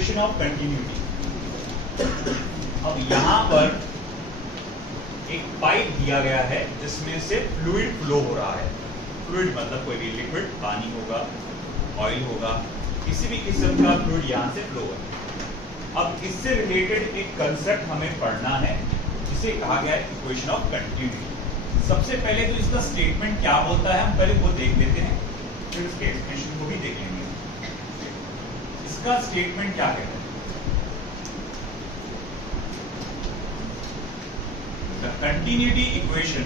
Equation of continuity. अब यहां पर एक पाइप दिया गया है जिसमें से फ्लूइड फ्लो हो रहा है। फ्लूइड मतलब कोई भी लिक्विड, पानी होगा, ऑयल होगा, किसी भी किस्म का फ्लूइड यहां से फ्लो है। अब इससे रिलेटेड एक कंसेप्ट हमें पढ़ना है जिसे कहा गया है इक्वेशन ऑफ कंटिन्यूटी। सबसे पहले तो इसका स्टेटमेंट क्या बोलता है हम पहले वो देख लेते हैं, फिर उसके एक्सप्रेशन को भी देख लेंगे। इसका स्टेटमेंट क्या कहता है? The continuity equation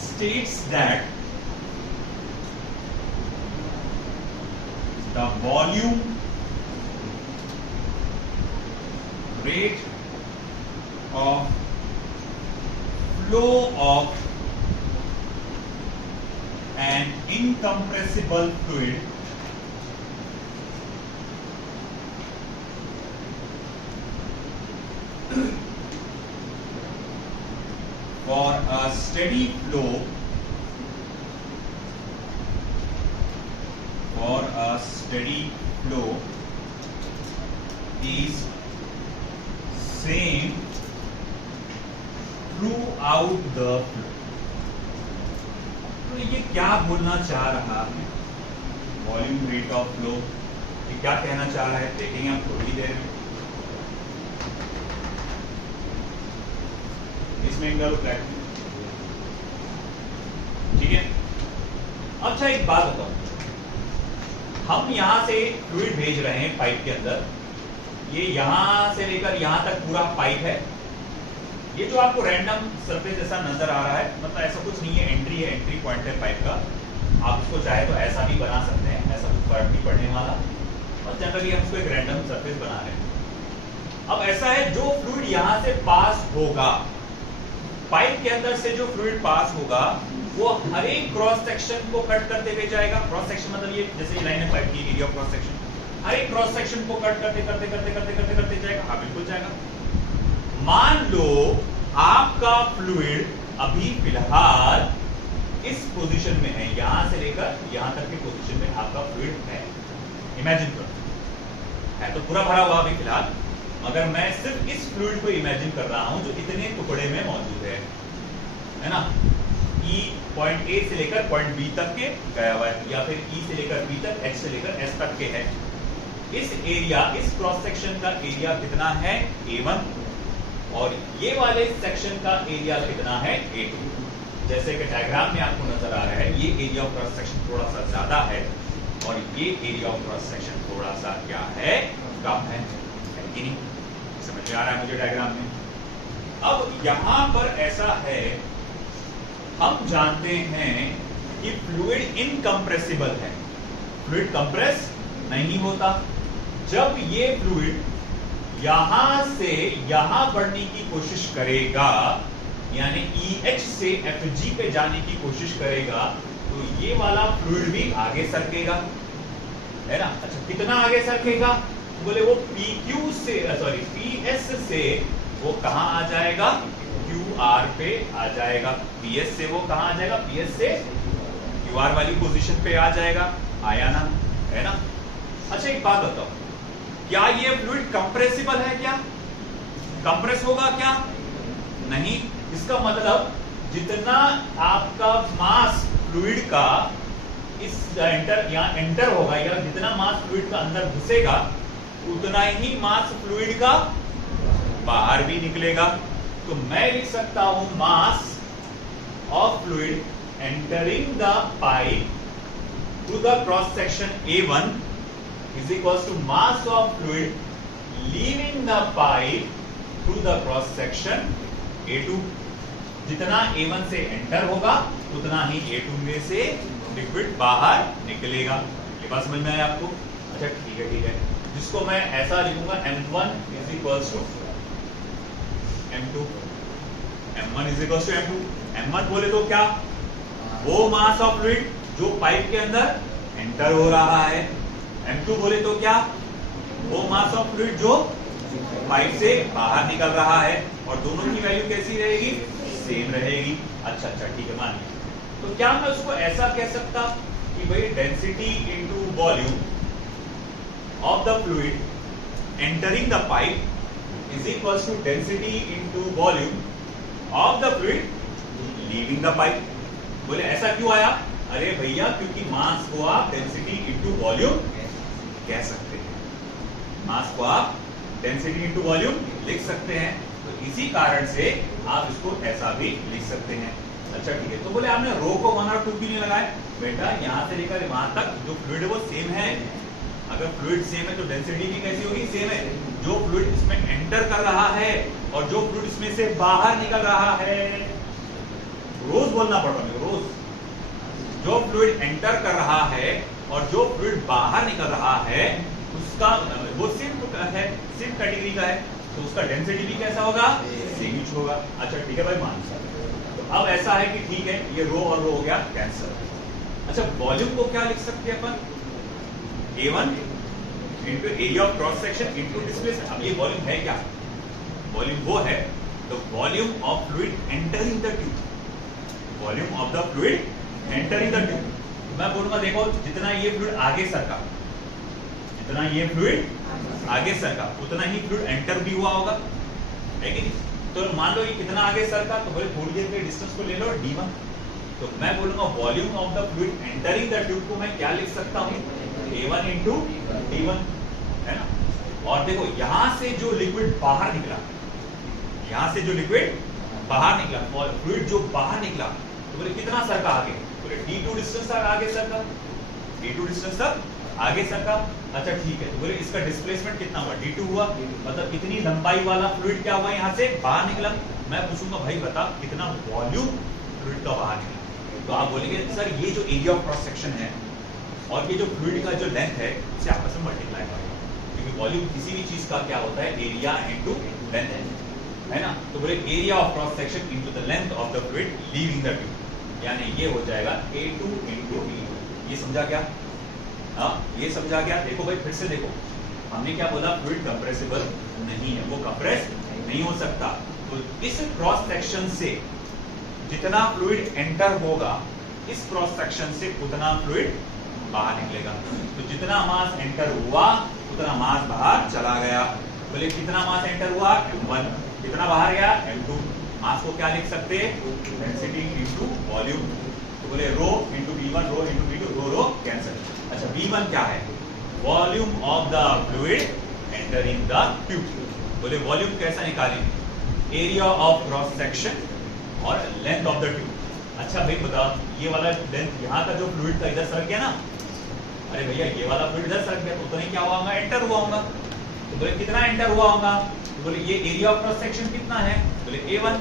states that the volume, rate of flow of an incompressible fluid for a steady flow is same throughout the flow। तो ये क्या बोलना चाह रहा है? वॉल्यूम, रेट ऑफ फ्लो, ये क्या कहना चाह रहा है देखेंगे हम थोड़ी देर में। इसमें डालो ब्लैक, ठीक है। अच्छा एक बात बताओ, हम यहां से फ्लूइड भेज रहे हैं पाइप के अंदर, ये यहां से लेकर यहां तक पूरा पाइप है। ये जो आपको रैंडम सरफेस ऐसा नजर आ रहा है, मतलब ऐसा कुछ नहीं है, एंट्री है, एंट्री पॉइंट है पाइप का। आप उसको चाहे तो ऐसा भी बना सकते हैं, ऐसा कुछ फर्क नहीं पड़ने वाला, और जनरली हम उसको एक रैंडम सरफेस बना रहे हैं। अब ऐसा है, जो फ्लूइड यहां से पास होगा, पाइप के अंदर से जो फ्लूइड पास होगा वो हर एक क्रॉस सेक्शन को कट करते हुए जाएगा। क्रॉस सेक्शन मतलब ये जैसे ये लाइन है पाइप की, एरिया ऑफ क्रॉस सेक्शन, हर एक क्रॉस सेक्शन को कट करते करते करते करते करते करते जाएगा। हाँ बिल्कुल जाएगा। मान लो आपका फ्लूइड अभी फिलहाल इस पोजीशन में है, यहां से लेकर यहां तक की पोजीशन में आपका फ्लूइड है। इमेजिन करो, है तो पूरा भरा हुआ अभी फिलहाल, मगर मैं सिर्फ इस फ्लूइड को इमेजिन कर रहा हूं जो इतने टुकड़े में मौजूद है ना। ई पॉइंट ए से लेकर पॉइंट बी तक के गया हुआ है, या फिर ई से लेकर बी तक, एच से लेकर एस तक के है। इस एरिया, इस क्रॉस सेक्शन का एरिया कितना है? A1, और ये वाले सेक्शन का एरिया कितना है? A2। जैसे कि डायग्राम में आपको नजर आ रहा है, ये एरिया ऑफ क्रॉस सेक्शन थोड़ा सा ज्यादा है और ये एरिया ऑफ क्रॉस सेक्शन थोड़ा सा क्या है? कम है कि नहीं? समझ में आ रहा है मुझे डायग्राम में? अब यहां पर ऐसा है, हम जानते हैं कि फ्लूइड इनकंप्रेसिबल है, फ्लूइड कंप्रेस नहीं होता। जब ये फ्लूइड यहां से यहां बढ़ने की कोशिश करेगा, यानी EH से FG पे जाने की कोशिश करेगा, तो ये वाला फ्लूइड भी आगे सरकेगा, है ना। अच्छा कितना आगे सरकेगा? बोले वो PQ से, सॉरी PS से वो कहां आ जाएगा? QR पे आ जाएगा। PS से वो कहां आ जाएगा? PS से QR वाली पोजीशन पे आ जाएगा। आया ना, है ना। अच्छा एक बात बताओ, क्या ये फ्लूइड कंप्रेसिबल है? क्या कंप्रेस होगा? क्या नहीं। इसका मतलब जितना आपका मास फ्लूइड का इस एंटर होगा, या जितना मास फ्लूइड का अंदर घुसेगा, उतना ही मास फ्लूइड का बाहर भी निकलेगा। तो मैं लिख सकता हूं mass of fluid entering the pipe through the cross section A1 is equals to mass of fluid leaving the pipe through the cross section A2। जितना A1 से एंटर होगा उतना ही A2 में से लिक्विड बाहर निकलेगा। ये बात समझ में आया आपको? अच्छा ठीक है, ठीक है। जिसको मैं ऐसा लिखूंगा M1 is equals to M2, M1 is equals to M2। M1 बोले तो क्या? वो मास ऑफ फ्लूइड जो पाइप के अंदर एंटर हो रहा है। M2 बोले तो क्या? वो मास ऑफ फ्लूइड जो पाइप से बाहर निकल रहा है। और दोनों की वैल्यू कैसी रहेगी? सेम रहेगी। अच्छा ठीक है, मान लिया। तो क्या मैं उसको ऐसा कह सकता कि भाई density into volume of the fluid entering the pipe is equals to density into volume of the fluid leaving the pipe. बोले ऐसा क्यों आया? अरे भैया क्योंकि मास को आप डेंसिटी इनटू वॉल्यूम कह सकते हैं, मास को आप डेंसिटी इनटू वॉल्यूम लिख सकते हैं, तो इसी कारण से आप इसको ऐसा भी लिख सकते हैं। अच्छा ठीक है, तो बोले आपने रो को 1 और 2 क्यों नहीं लगाए? बेटा यहां से लेकर वहां तक जो फ्लूइड है वो सेम है। अगर फ्लूइड सेम है तो डेंसिटी भी कैसी होगी? सेम है। जो फ्लूइड इसमें एंटर कर रहा है और जो फ्लूइड इसमें से बाहर निकल रहा है, रोज बोलना पड़ रहा है, रोज। जो फ्लूइड एंटर कर रहा है और जो फ्लूइड बाहर निकल रहा है उसका वो सेम है, सेम कैटेगरी का है, तो उसका डेंसिटी भी कैसा होगा? सेम ही होगा। अच्छा ठीक है भाई, मान तो अब ऐसा है कि ठीक है ये रो और रो हो गया कैंसल। अच्छा वॉल्यूम को क्या लिख सकते हैं अपन? A1 into area of cross section into displacement. अब ये वॉल्यूम है क्या? वॉल्यूम वो है the volume of fluid entering the tube, volume of the fluid entering the tube. मैं बोलूंगा देखो जितना ये फ्लूइड आगे सरका, जितना ये फ्लूइड आगे सरका उतना ही फ्लूइड एंटर भी हुआ होगा, है कि नहीं? तो मान लो ये कितना आगे सरका, तो बोले थोड़ी देर के डिस्टेंस को ले लो d1। तो मैं बोलूंगा volume of the fluid entering the tube को मैं क्या लिख सकता हूँ? A1 इंटू d1, है ना? और देखो यहां से जो लिक्विड बाहर निकला, यहां से जो लिक्विड बाहर निकला और फ्लूइड जो बाहर निकला, तो बोले कितना सरका आगे? बोले d2 डिस्टेंस तक आगे सरका, d2 डिस्टेंस तक आगे सरका। अच्छा ठीक है, तो बोले इसका डिस्प्लेसमेंट कितना हुआ? d2 हुआ, मतलब इतनी लंबाई वाला फ्लूइड क्या हुआ? यहाँ से बाहर निकला। मैं पूछूंगा भाई बता कितना वॉल्यूम फ्लूइड का बाहर निकला? तो आप बोलेंगे सर ये जो एरिया ऑफ क्रॉस सेक्शन है और ये जो फ्लूइड का जो लेंथ है इसे आपस में मल्टीप्लाई करेंगे, क्योंकि वॉल्यूम किसी भी चीज का क्या होता है? एरिया इनटू लेंथ है ना? तो बोले area of cross section into the length of the fluid leaving the tube, यानी ये हो जाएगा A2 इंटू B2। ये समझा क्या? हाँ ये समझा क्या? देखो भाई फिर से देखो, हमने क्या बोला? फ्लूइड कंप्रेसिबल नहीं है, वो कंप्रेस नहीं हो सकता। तो इस क्रॉस सेक्शन से जितना फ्लूइड एंटर होगा, इस क्रॉस सेक्शन से उतना फ्लूइड बाहर निकलेगा। तो जितना मास एंटर हुआ उतना मास बाहर चला गया। बोले कितना मास एंटर हुआ? M1। कितना बाहर गया? M2। मास को क्या लिख सकते हैं? Density into volume. तो बोले रो इनटू V1, रो इनटू V2, रो रो कैंसिल। अच्छा V1 क्या है? Volume of the fluid entering the tube. बोले वॉल्यूम कैसा निकालें? एरिया ऑफ क्रॉस सेक्शन और लेंथ ऑफ द ट्यूब। अच्छा भाई बताओ ये वाला लेंथ यहाँ का जो फ्लूइड का इधर सरक गया ना, अरे भैया ये वाला फ्लूइड इधर सरक गया तो उतना ही क्या हुआ होगा? एंटर हुआ होगा। तो बोले कितना एंटर हुआ होगा? तो बोले ये एरिया ऑफ क्रॉस सेक्शन कितना है? बोले A1।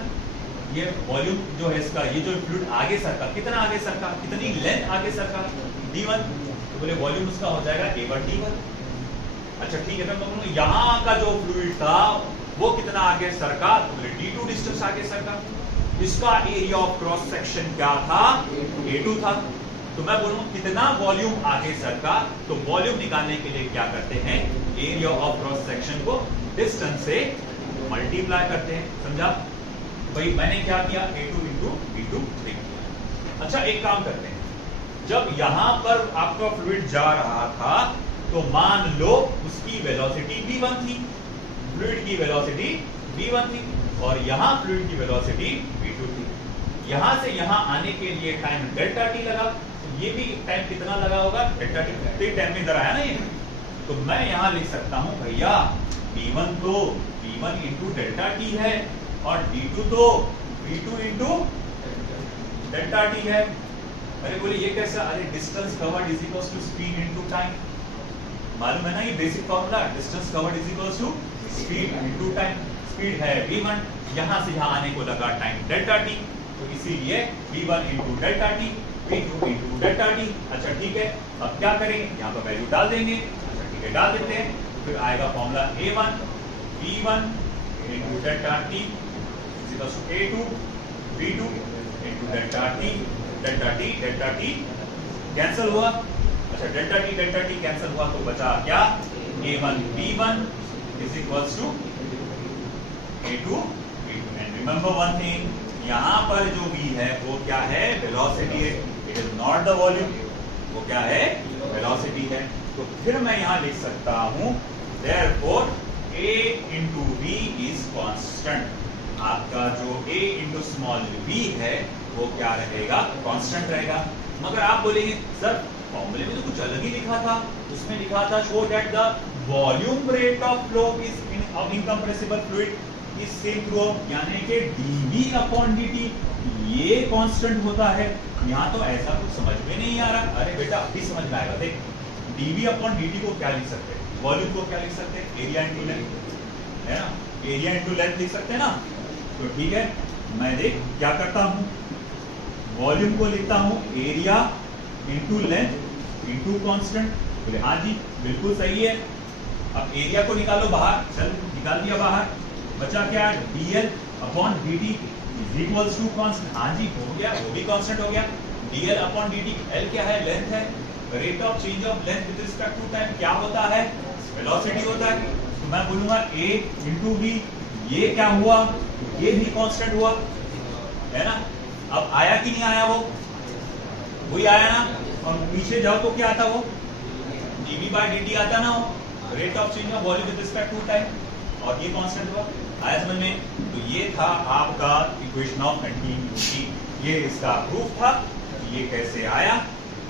ये वॉल्यूम जो है इसका, ये जो फ्लूइड आगे सरका, कितना आगे सरका, कितनी लेंथ आगे सरका? D1। तो बोले वॉल्यूम उसका हो जाएगा A1 D1। अच्छा ठीक है, मैं बोलूंगा यहाँ का जो फ्लूइड था वो कितना आगे सरका? तो बोले D2 डिस्टेंस आगे सरका। इसका एरिया ऑफ क्रॉस सेक्शन क्या था? A2 था। तो मैं बोलूं कितना वॉल्यूम आगे सरका, तो वॉल्यूम निकालने के लिए क्या करते हैं? एरिया ऑफ क्रॉस सेक्शन को डिस्टेंस से मल्टीप्लाई करते हैं। समझा भाई? मैंने क्या किया? A2 इंटू B2 लिख दिया। अच्छा एक काम करते हैं, जब यहां पर आपका फ्लूइड जा रहा था तो मान लो उसकी वेलोसिटी v1 थी, फ्लूइड की वेलोसिटी v1 थी और यहां फ्लूइड की वेलोसिटी v2 थी। यहां से यहां आने के लिए टाइम डेल्टा t लगा, तो ये भी टाइम कितना लगा होगा? Delta t। तो टाइम में इधर आया ना ये, तो मैं यहां लिख सकता हूं भैया v1 तो v1 इंटू डेल्टा t है और d2 तो v2 इंटू डेल्टा t है। अरे बोले ये कैसा? अरे distance covered is equals to speed into time. मालूम है ना ये basic formula, distance covered is equals to speed into time. Speed है v1, यहां से यहां आने को लगा टाइम डेल्टा t, तो इसीलिए v1 into delta t, v2 into delta t। अच्छा ठीक है, अब क्या करेंगे? यहाँ पर वैल्यू डाल देंगे। अच्छा ठीक है, डाल देते हैं, फिर आएगा formula A1 v1 into delta t is equals to A2 v2 into delta t। Delta t cancel हुआ। अच्छा डेल्टा t कैंसिल हुआ तो बचा क्या? A1 v1 is equals to A2 v2। And remember one thing, यहाँ पर जो v है वो क्या है, वेलोसिटी है, it is not the volume, वो क्या है, वेलोसिटी है। तो फिर मैं यहाँ लिख सकता हूँ therefore a into v is constant। आपका जो a into स्मॉल v है वो क्या रहेगा, कांस्टेंट रहेगा। मगर आप बोलेंगे सर फॉर्मूले में तो कुछ अलग ही लिखा था, उसमें लिखा था show that the volume rate of flow is of incompressible fluid is same through, यानी कि dv अपॉन dt ये कांस्टेंट होता है। यहाँ तो ऐसा कुछ समझ में नहीं आ रहा। अरे बेटा अभी समझ में आएगा। देख dv अपॉन dt को क्या लिख सकते हैं, वॉल्यूम को क्या लिख सकते हैं, एरिया इंटू लेंथ, है ना, एरिया इंटू लेंथ लिख सकते हैं ना। तो ठीक है, मैं देख क्या करता हूँ, वॉल्यूम को लिखता हूँ area into length into constant. बोले हाँ जी बिल्कुल सही है। अब एरिया को निकालो बाहर, चल निकाल दिया बाहर, बचा क्या, dl upon dt is equals to constant. हाँ जी हो गया, वो भी कांस्टेंट हो गया। dl अपॉन dt, l क्या है, लेंथ है, rate of change of length with respect to time क्या होता है, वेलोसिटी होता है। तो मैं बोलूंगा a इंटू v, ये क्या हुआ, ये भी कांस्टेंट हुआ, है ना। अब आया कि नहीं आया, वो वही आया ना। और पीछे जाओ तो क्या आता, वो dv बाय dt आता ना, वो rate of change of volume with respect to time, और ये कांस्टेंट हुआ। आया समझ में। तो ये था आपका इक्वेशन ऑफ कंटिन्यूटी, ये इसका प्रूफ था। ये कैसे आया।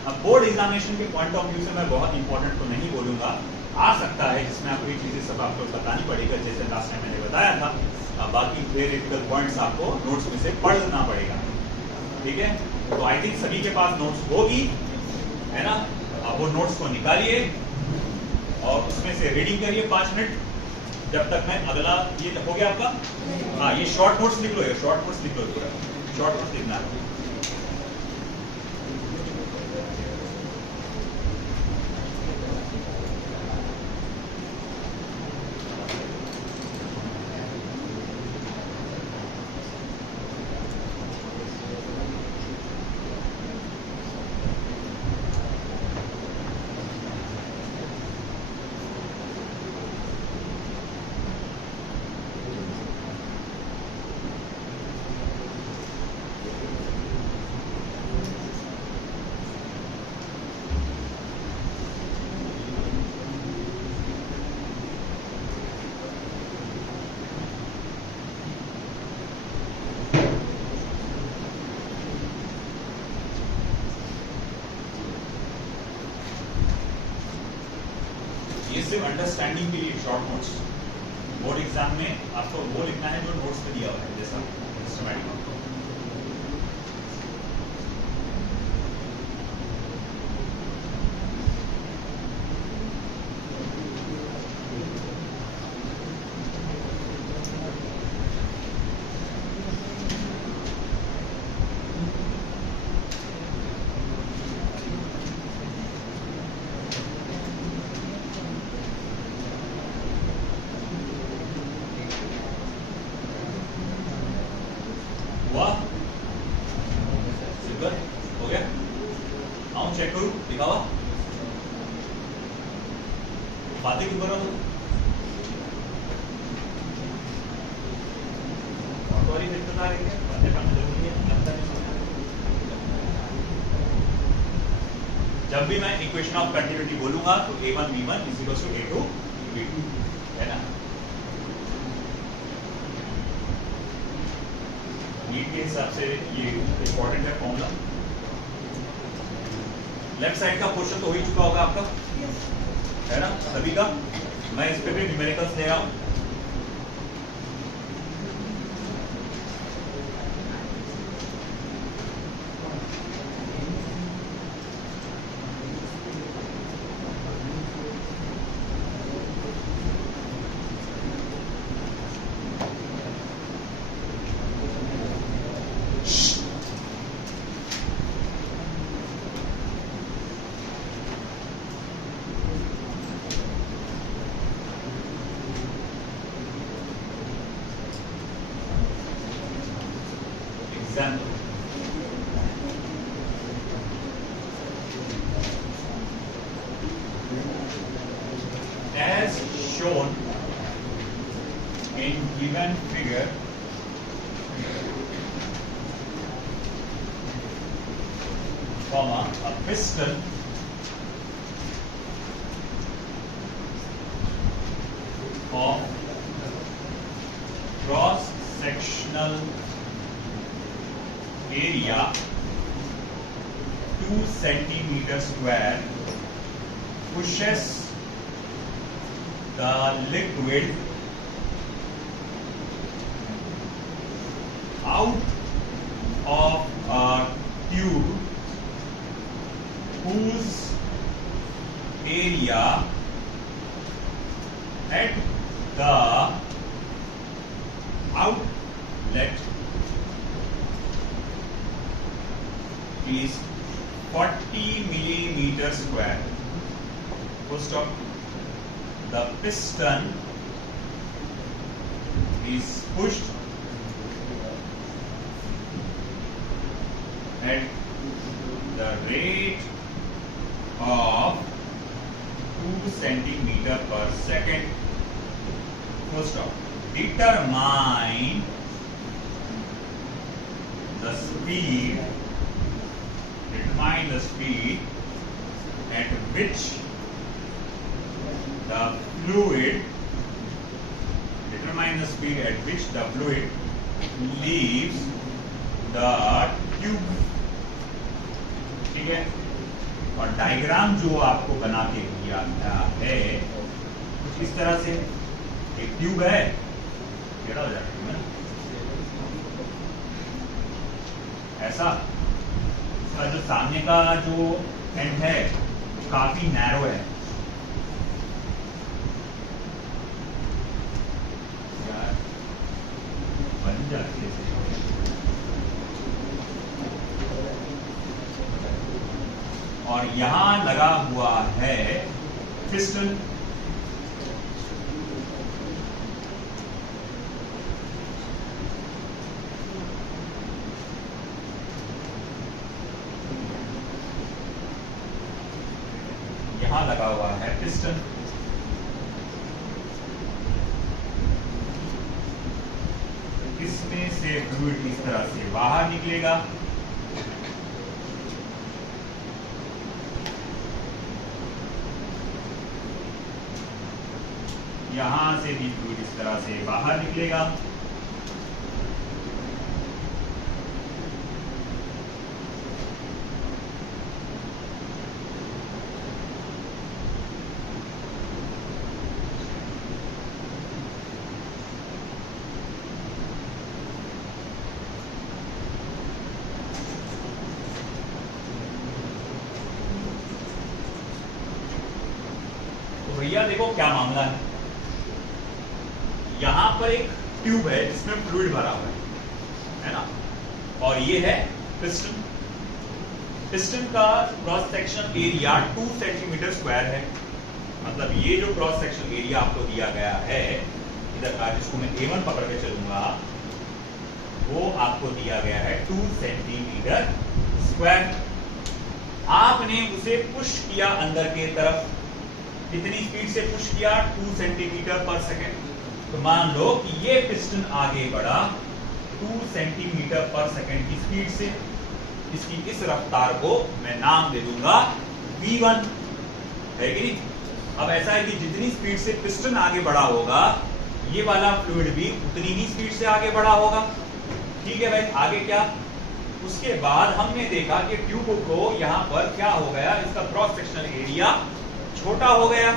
अब बोर्ड एग्जामिनेशन के पॉइंट ऑफ व्यू से मैं बहुत इंपॉर्टेंट तो नहीं बोलूंगा, आ सकता है जिसमें आपको ये चीजें सब आपको बतानी पड़ेगा जैसे लास्ट टाइम मैंने बताया था। बाकी थियोरेटिकल पॉइंट्स आपको नोट्स में से पढ़ना पड़ेगा, ठीक है। तो आई थिंक सभी के पास नोट्स होगी, है ना। अब वो नोट्स को निकालिए और उसमें से रीडिंग करिए 5 मिनट, जब तक मैं अगला, ये हो गया आपका, हाँ ये शॉर्ट नोट्स लिख लो, ये शॉर्ट नोट्स लिख लो, पूरा शॉर्ट नोट्स लिखना है। ये सिर्फ अंडरस्टैंडिंग के लिए शॉर्ट नोट्स। बोर्ड एग्जाम में आपको वो लिखना है जो नोट्स में दिया हुआ है, जैसा सिस्टमैटिक। हो गया, आऊं चेक करूं, दिखावा बातें क्यों कर रहा हूं। जब भी मैं इक्वेशन ऑफ कंटिन्यूटी बोलूंगा तो a1 v1 is equal to a2 v2, है ना। नीट के हिसाब से ये इंपॉर्टेंट है फॉर्मूला। लेफ्ट साइड का पोर्शन तो हो ही चुका होगा आपका, है ना सभी का। मैं इस पे भी न्यूमेरिकल्स ले रहा हूं। As shown in given figure, comma a piston of cross sectional area 2 centimeter square pushes the liquid out of a tube whose area at the outlet is 40 millimeter square. Full stop. The piston is pushed at the rate of 2 centimeter per second. Full stop. Determine the speed. Determine the speed at which the fluid. Determine the speed at which the fluid leaves the tube. ठीक है. और diagram जो आपको बना के दिया गया है कुछ इस तरह से. एक ट्यूब है, टेढ़ा हो जाता है ना ऐसा. इसका जो सामने का जो एंड है काफी नैरो है. यार बन जाती है. और यहां लगा हुआ है पिस्टन. यहां लगा हुआ है पिस्टन. इसमें से फ्लूइड इस तरह से बाहर निकलेगा. यहां से भी फ्लूइड इस तरह से बाहर निकलेगा. भैया देखो क्या मामला है. यहां पर एक ट्यूब है जिसमें फ्लूइड भरा हुआ है ना. और ये है पिस्टन. पिस्टन का cross sectional area 2 centimetre square है. मतलब ये जो क्रॉस सेक्शनल एरिया आपको दिया गया है इधर का, जिसको मैं A1 पकड़ के चलूंगा, वो आपको दिया गया है 2 सेंटीमीटर स्क्वायर. आपने उसे पुश किया अंदर के तरफ. कितनी स्पीड से पुश किया? 2 सेंटीमीटर पर सेकेंड. तो मान लो कि ये पिस्टन आगे बढ़ा 2 सेंटीमीटर पर सेकेंड की स्पीड से. इसकी इस रफ्तार को मैं नाम दे दूंगा V1, है कि नहीं. अब ऐसा है कि जितनी स्पीड से पिस्टन आगे बढ़ा होगा ये वाला फ्लूइड भी उतनी ही स्पीड से आगे बढ़ा होगा. ठीक है भाई. आगे क्या? उसके बाद हमने देखा कि ट्यूब को यहां पर क्या हो गया, इसका क्रॉस सेक्शनल एरिया छोटा हो गया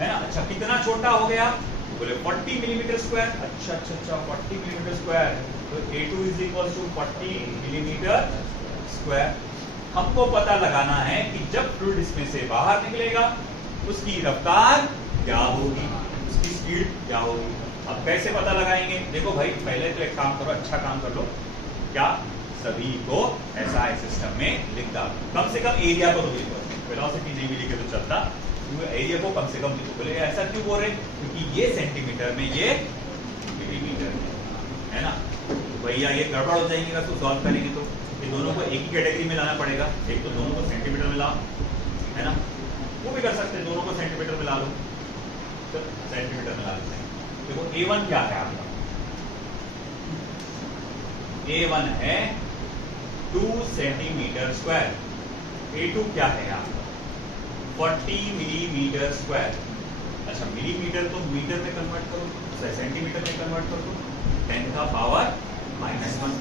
है ना. अच्छा, कितना छोटा हो गया? बोले 40 मिलीमीटर स्क्वायर. अच्छा 40 मिलीमीटर स्क्वायर. तो A2 is equal to 40 millimetre square. हमको पता लगाना है कि जब फ्लूइड इसमें से बाहर निकलेगा उसकी रफ्तार क्या होगी, उसकी स्पीड क्या होगी. अब कैसे पता लगाएंगे? देखो भाई, पहले तो एक काम करो, अच्छा काम कर लो. क्या? सभी को SI सिस्टम में लिख दो. कम से कम एरिया को तो लिखो. वेलोसिटी नहीं भी लिखे तो चलता. एरिया को कम से कम लिखो. बोले ऐसा क्यों बोल रहे? क्योंकि ये सेंटीमीटर में, ये मिलीमीटर में, है ना. भैया ये गड़बड़ हो जाएंगे अगर तो सॉल्व करेंगे तो. ये दोनों को एक ही कैटेगरी में लाना पड़ेगा. एक तो दोनों को सेंटीमीटर में लाओ, है ना. वो भी कर सकते हैं, दोनों को सेंटीमीटर में ला लो. तो सेंटीमीटर में ला लेते हैं. देखो A1 क्या है आपका? A1 है 2 सेंटीमीटर स्क्वायर। A2 क्या है आपका 40 मिलीमीटर स्क्वायर। अच्छा मिलीमीटर तो मीटर में कन्वर्ट करो, सेंटीमीटर में कन्वर्ट कर दो, 10 का पावर -1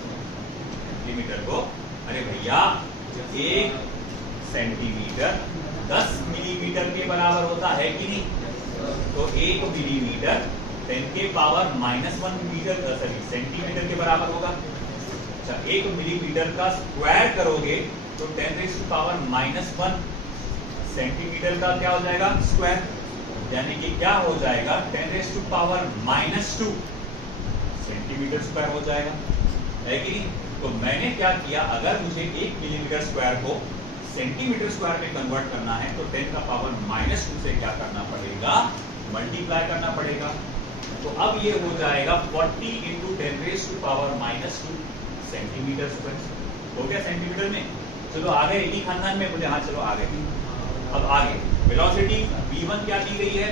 मिलीमीटर को। अरे भैया 1 सेंटीमीटर 10 मिलीमीटर के बराबर होता है कि नहीं? तो 1 मिलीमीटर 10 के पावर -1 मीटर सॉरी सेंटीमीटर के बराबर होगा। अच्छा 1 मिलीमीटर का स्क्वायर करोगे तो 10⁻⁻1 सेंटीमीटर का क्या हो जाएगा स्क्वायर, यानी कि क्या हो जाएगा 10⁻⁻2 सेंटीमीटर स्क्वायर हो जाएगा, है कि नहीं? तो मैंने क्या किया, अगर मुझे 1 मिलीमीटर स्क्वायर को सेंटीमीटर स्क्वायर में कन्वर्ट करना है तो 10⁻⁻2 से क्या करना पड़ेगा, मल्टीप्लाई करना पड़ेगा। तो अब ये हो जाएगा 40 × 10⁻⁻2 सेंटीमीटर स्क्वायर। हो गया सेंटीमीटर में। चलो आ गए इन्हीं खानदान में बोले, हाँ चलो आ गए। अब आगे वेलोसिटी v1 क्या दी गई है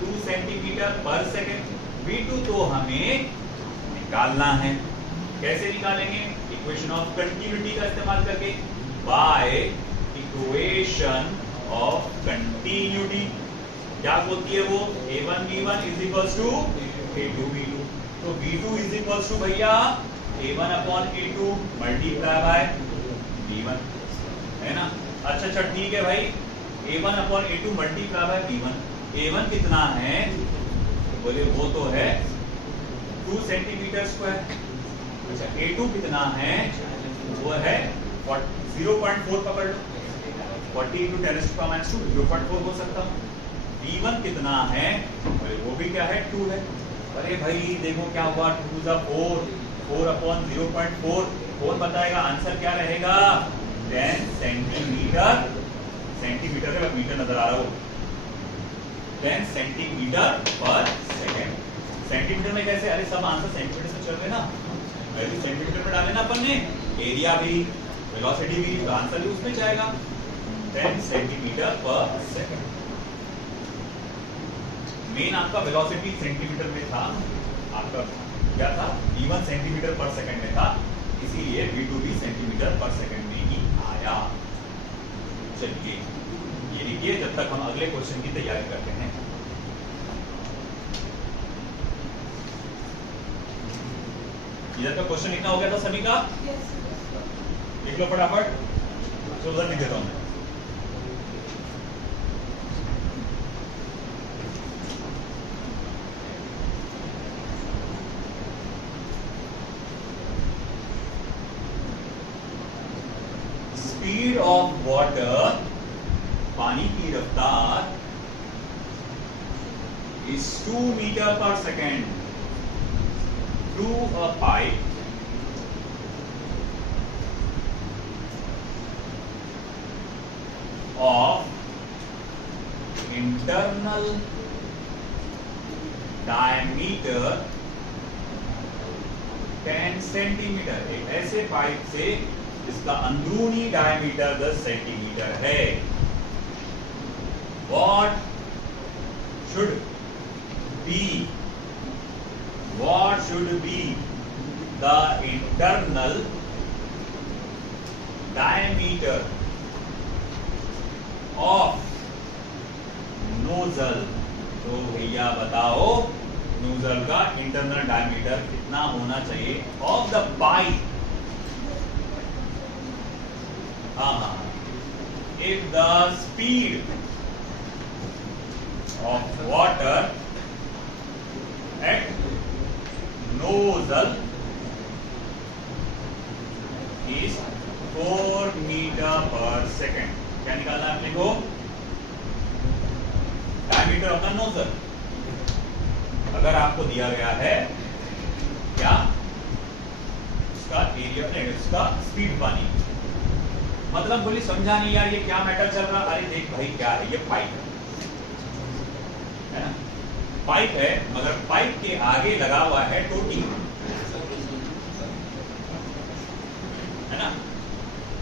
2 सेंटीमीटर पर सेकेंड, v2 तो हमें निकालना है। कैसे निकालेंगे, इक्वेशन ऑफ कंटिन्यूटी का इस्तेमाल करके, बाय इक्वेशन ऑफ कंटिन्यूटी। क्या बोलती है वो, a1 v1 is equals to a2 v2। तो v2 इज इक्वल्स टू भैया a1/a2 मल्टीप्लाई बाय v1, है ना। अच्छा ठीक है भाई, a1/a2 multiply by v1। a1 कितना है, तो बोले वो तो है 2 सेंटीमीटर स्क्वायर। अच्छा a2 कितना है, वो है 0.4 पकड़ लो, 40 × 10⁻2 0.4 हो सकता हूँ। v1 कितना है, बोले वो भी क्या है 2 है। अरे भाई देखो क्या हुआ, 2 × 4 4/0.4 4 बताएगा, आंसर क्या रहेगा 10 सेंटीमीटर। सेंटीमीटर का मीटर नजर आ रहा हो, 10 सेंटीमीटर पर सेकेंड। सेंटीमीटर में कैसे, अरे सब आंसर सेंटीमीटर से चल रहे ना, वैल्यू सेंटीमीटर में डाले ना अपन ने, एरिया भी वेलोसिटी भी, तो आंसर भी उसमें जाएगा 10 सेंटीमीटर पर सेकेंड। मेन आपका वेलोसिटी सेंटीमीटर में था, आपका क्या था v1 सेंटीमीटर पर सेकेंड में था, इसीलिए v2 भी सेंटीमीटर पर सेकेंड में ही आया। चलिए ये लिखिए जब तक हम अगले क्वेश्चन की तैयारी करते हैं। इधर का क्वेश्चन लिखना हो गया था सभी का, लिख लो फटाफट। तो उधर लिख देता हूं मैं। स्पीड ऑफ वाटर, पानी की रफ्तार, is 2 मीटर पर second through a pipe of internal diameter 10 centimetre. एक ऐसे पाइप से जिसका अंदरूनी डायमीटर 10 सेंटीमीटर है। What should be the internal diameter of nozzle? तो भैया बताओ नोजल का इंटरनल डायमीटर कितना होना चाहिए of the pipe. If the speed of water at nozzle is 4 metre पर सेकेंड, क्या निकालना है अपने को, डायमीटर ऑफ द नोजल। अगर आपको दिया गया है क्या, इसका एरिया नहीं, इसका स्पीड पानी, मतलब बोली समझा नहीं यार ये क्या मैटर चल रहा। अरे देख भाई क्या है, ये पाइप है ना, पाइप है, मगर पाइप के आगे लगा हुआ है टोटी, है ना।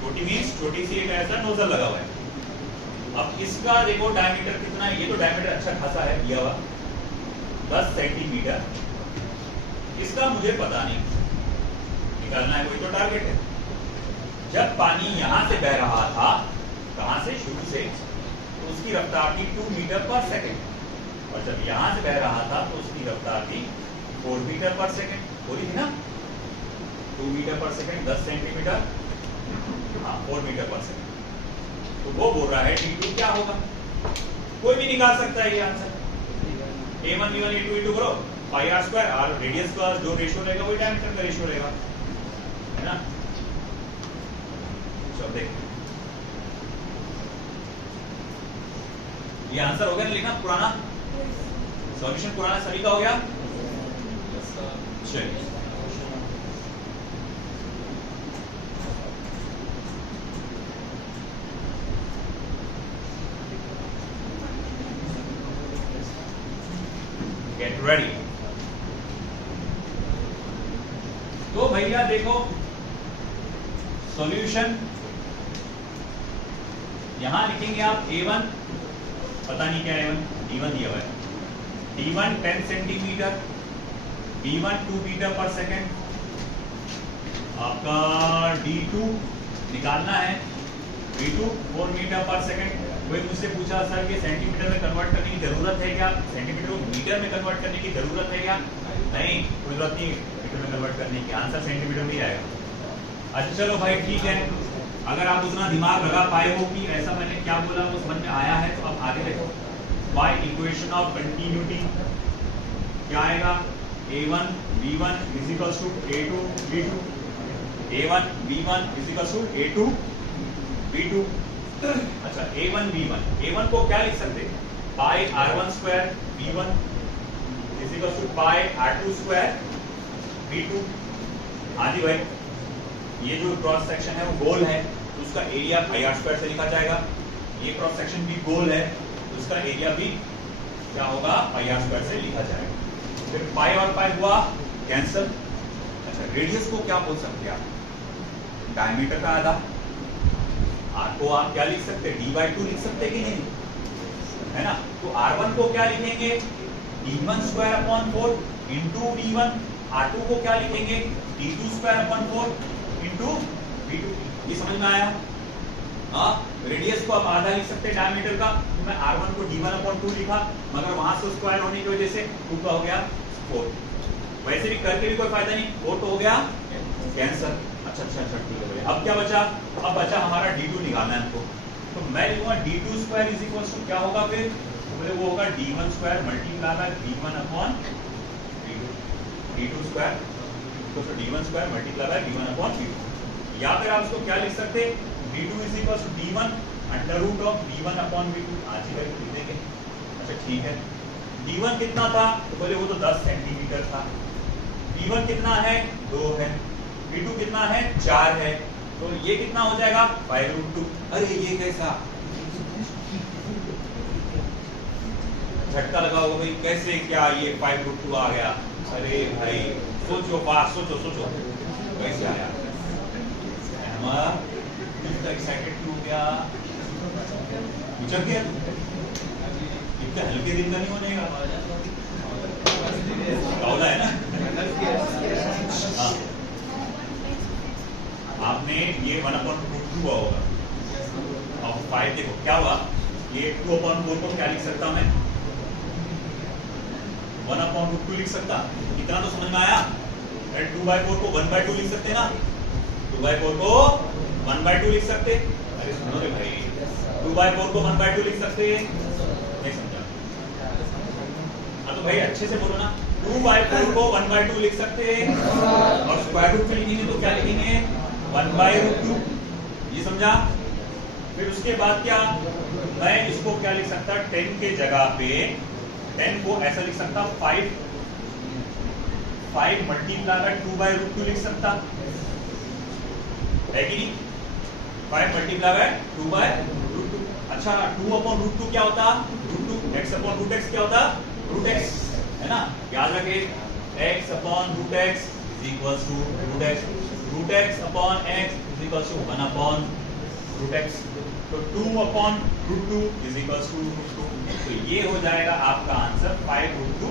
टोटी मीन्स छोटी सी एक ऐसा नोजल लगा हुआ है। अब इसका देखो डायमीटर कितना है, ये तो डायमीटर अच्छा खासा है दिया हुआ 10 सेंटीमीटर। इसका मुझे पता नहीं, निकालना है, कोई तो टारगेट है। जब पानी यहां से बह रहा था, कहां से, शुरू से, तो उसकी रफ्तार थी 2 मीटर पर सेकेंड, और जब यहां से बह रहा था तो उसकी रफ्तार थी 4 मीटर पर सेकेंड। बोली थी ना, 2 मीटर पर सेकेंड 10 सेंटीमीटर, हाँ 4 मीटर पर सेकेंड। तो वो बोल रहा है d2 क्या होगा, कोई भी निकाल सकता है ये answer. a1 v1 a2 e2 करो, पाई आर स्क्वायर, और रेडियस का जो रेशियो रहेगा वही डायमीटर का रेशियो रहेगा, है ना। चलो देख, ये आंसर हो गया ना लिखना, पुराना सॉल्यूशन पुराना सभी का हो गया। चलिए गेट रेडी। तो भैया देखो सॉल्यूशन यहां लिखेंगे आप a1, पता नहीं क्या a1, d1 दिया हुआ है, d1 10 सेंटीमीटर, b1 2 मीटर पर सेकेंड, आपका d2 निकालना है, d2 4 मीटर पर सेकेंड। कोई मुझसे पूछा सर कि सेंटीमीटर में कन्वर्ट करने की जरूरत है क्या, सेंटीमीटर को मीटर में कन्वर्ट करने की जरूरत है क्या, नहीं कोई जरूरत नहीं मीटर में कन्वर्ट करने की, आंसर सेंटीमीटर में ही आएगा। अच्छा चलो भाई ठीक है, अगर आप उतना दिमाग लगा पाए हो कि ऐसा मैंने क्या बोला वो समझ में आया है, तो आप आगे देखो, बाय इक्वेशन ऑफ कंटिन्यूटी क्या आएगा, a1 b1 is equals to a2 b2, a1 b1 is equals to a2 b2। अच्छा a1 को क्या लिख सकते, pi r1 square b1 is equals to pi r2 square b2। हाँ जी भाई, ये जो क्रॉस सेक्शन है वो गोल है, तो उसका एरिया पाई r स्क्वायर से लिखा जाएगा, ये क्रॉस सेक्शन भी गोल है, तो उसका एरिया भी क्या होगा, पाई r स्क्वायर से लिखा जाएगा। फिर पाई और पाई हुआ कैंसल। अच्छा रेडियस को क्या बोल सकते हैं आप, डायमीटर का आधा, r को आप क्या लिख सकते हैं, d/2 लिख सकते हैं कि नहीं, है ना। तो r1 को क्या लिखेंगे, d1 square upon 4 into d1, r2 को क्या लिखेंगे, d2 square upon 4 into d2। ये समझ में आया। हाँ रेडियस को आप आधा लिख सकते हैं डायमीटर का, तो मैं r1 को d1 अपॉन 2 लिखा, मगर वहां से स्क्वायर होने की वजह से 2 का हो गया 4। वैसे भी करके भी कोई फायदा नहीं, 4 तो हो गया कैंसल। अच्छा ठीक है भैया, अब क्या बचा, अब बचा हमारा d2 निकालना है हमको, तो मैं लिखूंगा d2 square is equals to क्या होगा, फिर बोले वो होगा d1 square multiply by b1 upon b2, d2 square तो d1 square multiply by b1 upon b2। या फिर आप इसको क्या लिख सकते, d2 is equals to d1 under root of b1 upon b2। आज ही लिख देंगे। अच्छा ठीक है, d1 कितना था, तो बोले वो तो 10 सेंटीमीटर था, b1 कितना है 2 है, b2 कितना है 4 है, तो ये कितना हो जाएगा 5√2। अरे ये कैसा झटका लगा होगा भाई, कैसे क्या ये 5√2 आ गया, अरे भाई सोचो बात, सोचो कैसे आया, एक्साइटेड क्यों हो गया, उछल गया, इतना हल्के दिन का नहीं होने का है ना। हाँ आपने ये 1/√2 हुआ होगा, और 5 देखो क्या हुआ, ये 2/4 को क्या लिख सकता मैं, 1/√2 लिख सकता, इतना तो समझ में आया। 2/4 को 1/2 लिख सकते ना, 2/4 को 1/2 लिख सकते, अरे सुनो रे भाई, 2/4 को 1/2 लिख सकते, नहीं समझा, हाँ तो भाई अच्छे से बोलो ना, 2/4 को 1/2 लिख सकते, और स्क्वायर रूट में लिखेंगे तो क्या लिखेंगे 1/√2, ये समझा। फिर उसके बाद क्या, मैं इसको क्या लिख सकता, 10 के जगह पे 10 को ऐसा लिख सकता 5 मल्टीप्लाई बाय 2/√2 लिख सकता है कि नहीं, 5 मल्टीप्लाई बाय 2/√2। अच्छा 2/√2 क्या होता, √2, x/√x क्या होता, √x, है ना, याद रखे x/√x is equals to √x, √x upon x is equals to 1/√x, तो 2/√2 इज इक्वल्स टू √2, तो ये हो जाएगा आपका आंसर 5√2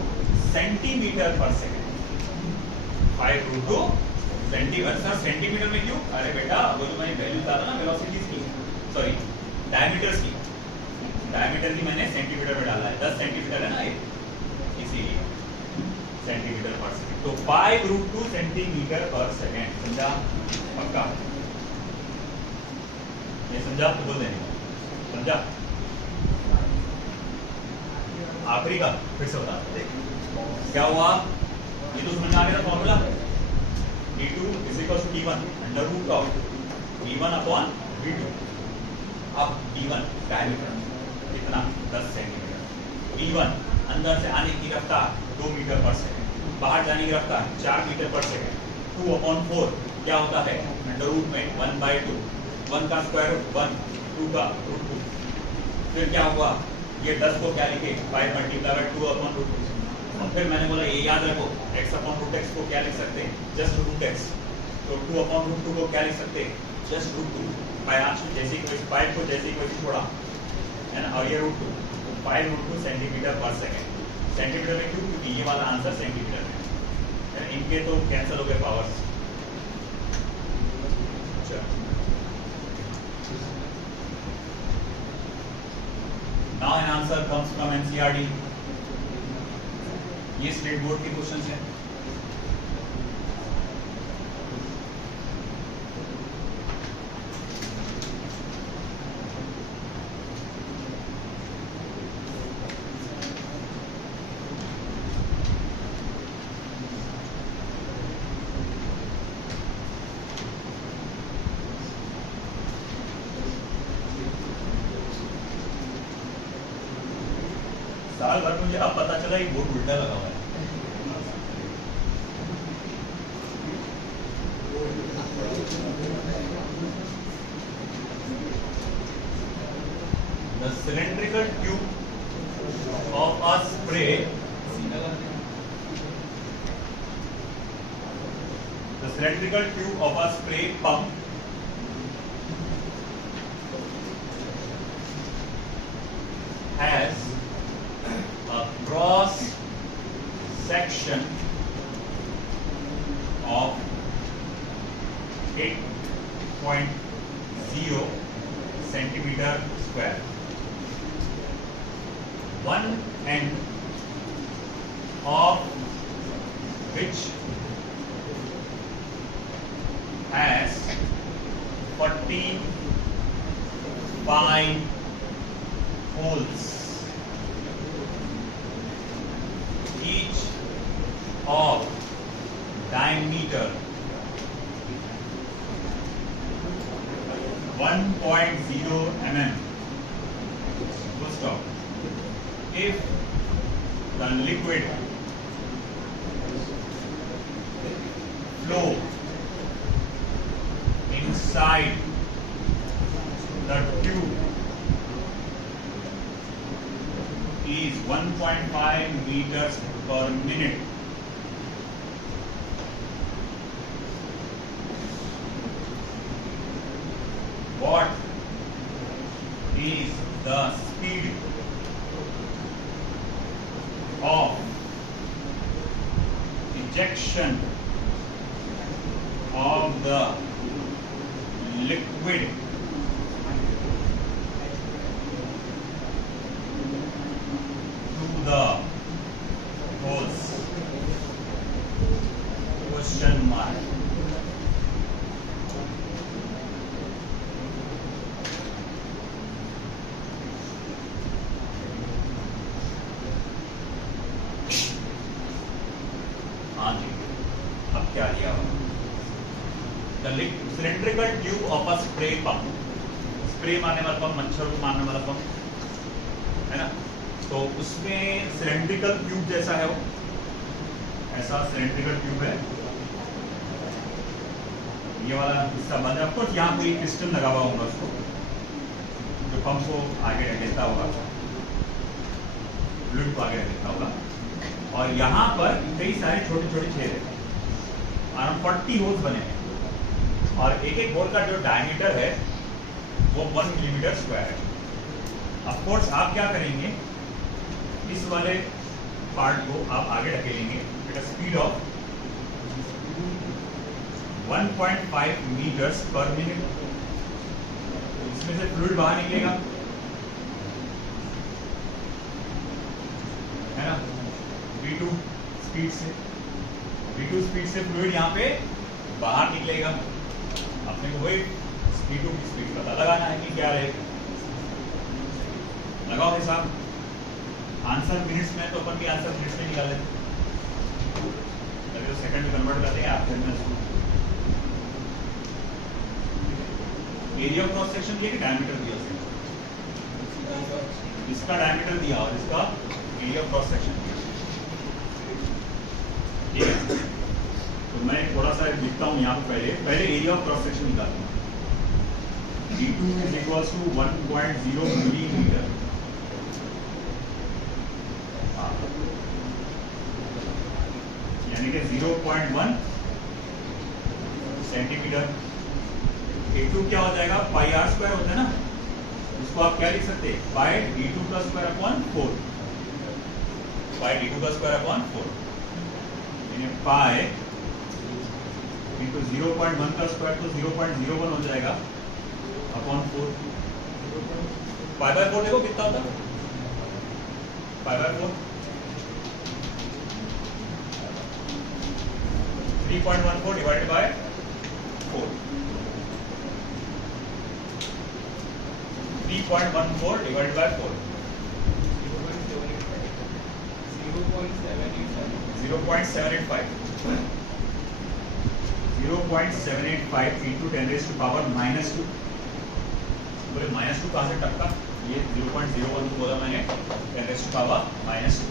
सेंटीमीटर पर सेकेंड, 5√2 सर सेंटीमीटर में क्यों? अरे बेटा वो जो मैंने वैल्यू डाला ना वेलोसिटीज की, सॉरी डायमीटर्स की, डायमीटर की मैंने सेंटीमीटर में डाला है, 10 सेंटीमीटर है ना ये, इसीलिए सेंटीमीटर पर सेकंड। तो 5√2 सेंटीमीटर पर सेकंड। समझा? पक्का? नहीं समझा तो बोल देने। समझा? आखिरी का फिर से बता देख क्या हुआ। ये तो समझ आ गया था formula, d2 = d1 √ d1 upon d2। अब d1 डायमीटर कितना, 10 सेंटीमीटर, d1 अंदर से आने की रफ्तार 2 मीटर पर सेकंड, बाहर जाने की रफ्तार 4 मीटर पर सेकंड। 2/4 क्या होता है, √ में 1/2, 1 का स्क्वायर रूट 1, 2 का √2। फिर क्या हुआ, ये 10 को क्या लिखे, 5 × 2/√2। और फिर मैंने बोला ये याद रखो, x/√x को क्या लिख सकते हैं, जस्ट √x। तो 2/√2 को क्या लिख सकते हैं, जस्ट √2। 5 जैसे कोई 5 को जैसे कोई छोड़ा है ना, और ये √2, 5√2 सेंटीमीटर पर सेकंड। सेंटीमीटर में क्यों, क्योंकि ये वाला आंसर सेंटीमीटर में है। इनके तो कैंसिल हो गए powers. Now an answer comes from NCERT. ये स्टेट बोर्ड के क्वेश्चंस हैं। साल भर मुझे अब पता चला ये बोर्ड उल्टा लगा हुआ है। The cylindrical tube of a spray, the cylindrical tube of a spray pump has a cross section of 8.0 centimeter square. One end of which has 45 holes, each of diameter 1.0 mm. Full stop. If the liquid flow inside the tube is 1.5 meters per minute, what is the speed of ejection of the liquid through the holes? Question mark. हाँ जी, अब क्या लिया हुआ? The cylindrical tube of a spray pump. Spray मारने वाला pump, मच्छर को मारने वाला पंप है ना, तो उसमें सिलेंड्रिकल ट्यूब जैसा है वो, ऐसा सिलेंड्रिकल ट्यूब है। ये वाला हिस्सा बंद है, ऑफकोर्स यहाँ कोई पिस्टन लगा हुआ होगा उसको, जो पंप को आगे ढकेलता होगा, फ्लूइड को आगे ढकेलता होगा। और यहाँ पर कई सारे छोटे छोटे छेद हैं, अराउंड 40 होल्स बने हैं, और एक एक होल का जो डायमीटर है वो 1 मिलीमीटर स्क्वायर है। ऑफकोर्स आप क्या करेंगे, इस वाले पार्ट को आप आगे ढकेलेंगे, speed of 1.5 metres per minute. इसमें से फ्लूइड बाहर निकलेगा, है ना, V2 स्पीड से, V2 स्पीड से फ्लूइड यहाँ पे बाहर निकलेगा। अपने को वही V2 की स्पीड पता लगाना है कि क्या रहेगा। लगाओ हिसाब। आंसर मिनट्स में तो अपन भी आंसर मिनट्स में निकाल लेते, तो सेकंड में कन्वर्ट कर देंगे आप। एरिया ऑफ क्रॉस सेक्शन दिया कि डायमीटर दिया उसने? इसका डायमीटर दिया और इसका एरिया ऑफ क्रॉस सेक्शन दिया, ठीक है। तो मैं थोड़ा सा लिखता हूँ यहाँ पे, पहले एरिया ऑफ क्रॉस सेक्शन निकालता हूँ। D2 is equals to 1.0 millimetre, यानी कि 0.1 सेंटीमीटर। A2 क्या हो जाएगा, पाई आर स्क्वायर होता है ना, इसको आप क्या लिख सकते हैं, पाई D2 का स्क्वायर अपॉन 4, पाई D2 का स्क्वायर अपॉन 4, यानी पाई इंटू 0.1 का स्क्वायर तो 0.01 हो जाएगा अपॉन 4। पाई बाय 4 देखो कितना होता है, pi by 4 3.14 divided by 4, 3.14 divided by 4, 0.785, 0.785 into 10 raise to power -2। बोले -2 कहाँ से टपका, ये 0.01 बोला मैंने, 10 रेज़ टू पावर -2।